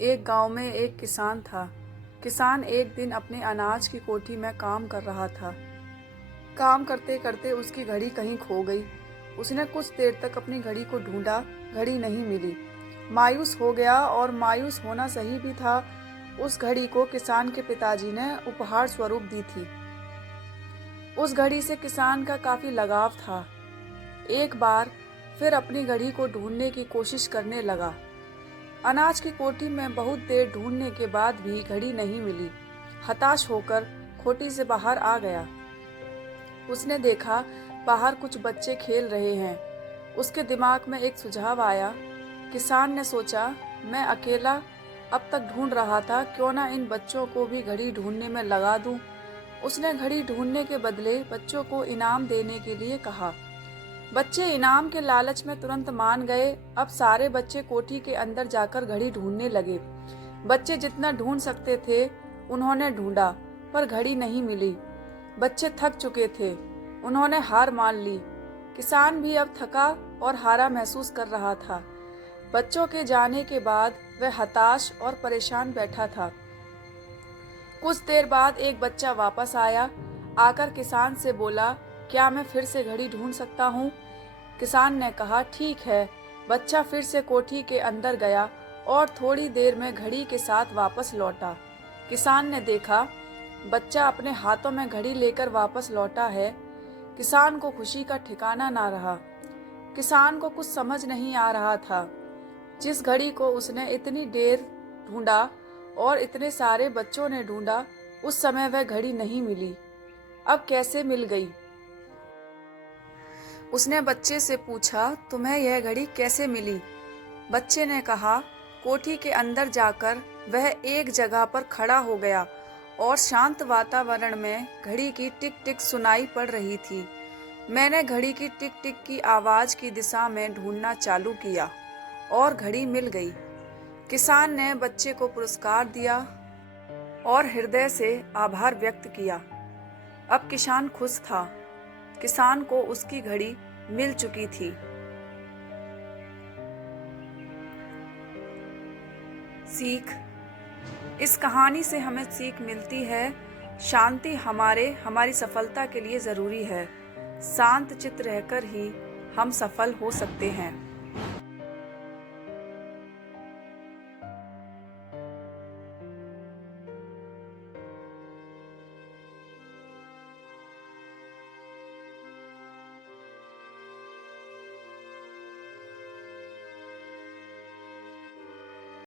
एक गांव में एक किसान था। किसान एक दिन अपने अनाज की कोठी में काम कर रहा था। काम करते करते उसकी घड़ी कहीं खो गई। उसने कुछ देर तक अपनी घड़ी को ढूंढा, घड़ी नहीं मिली। मायूस हो गया, और मायूस होना सही भी था। उस घड़ी को किसान के पिताजी ने उपहार स्वरूप दी थी। उस घड़ी से किसान का काफी लगाव था। एक बार फिर अपनी घड़ी को ढूंढने की कोशिश करने लगा। अनाज की कोठी में बहुत देर ढूंढने के बाद भी घड़ी नहीं मिली। हताश होकर कोठी से बाहर आ गया। उसने देखा बाहर कुछ बच्चे खेल रहे हैं। उसके दिमाग में एक सुझाव आया। किसान ने सोचा, मैं अकेला अब तक ढूंढ रहा था, क्यों ना इन बच्चों को भी घड़ी ढूंढने में लगा दूं। उसने घड़ी ढूंढने के बदले बच्चों को इनाम देने के लिए कहा। बच्चे इनाम के लालच में तुरंत मान गए। अब सारे बच्चे कोठी के अंदर जाकर घड़ी ढूंढने लगे। बच्चे जितना ढूंढ सकते थे उन्होंने ढूंढा, पर घड़ी नहीं मिली। बच्चे थक चुके थे, उन्होंने हार मान ली। किसान भी अब थका और हारा महसूस कर रहा था। बच्चों के जाने के बाद वह हताश और परेशान बैठा था। कुछ देर बाद एक बच्चा वापस आया। आकर किसान से बोला, क्या मैं फिर से घड़ी ढूंढ सकता हूँ? किसान ने कहा, ठीक है। बच्चा फिर से कोठी के अंदर गया और थोड़ी देर में घड़ी के साथ वापस लौटा। किसान ने देखा बच्चा अपने हाथों में घड़ी लेकर वापस लौटा है। किसान को खुशी का ठिकाना ना रहा। किसान को कुछ समझ नहीं आ रहा था। जिस घड़ी को उसने इतनी देर ढूंढा और इतने सारे बच्चों ने ढूंढा, उस समय वह घड़ी नहीं मिली। अब कैसे मिल गई? उसने बच्चे से पूछा, तुम्हें यह घड़ी कैसे मिली? बच्चे ने कहा, कोठी के अंदर जाकर वह एक जगह पर खड़ा हो गया और शांत वातावरण में घड़ी की टिक टिक सुनाई पड़ रही थी। मैंने घड़ी की टिक टिक की आवाज की दिशा में ढूंढना चालू किया और घड़ी मिल गई। किसान ने बच्चे को पुरस्कार दिया और हृदय से आभार व्यक्त किया। अब किसान खुश था। किसान को उसकी घड़ी मिल चुकी थी। सीख। इस कहानी से हमें सीख मिलती है, शांति हमारी सफलता के लिए जरूरी है। शांत चित्त रहकर ही हम सफल हो सकते हैं।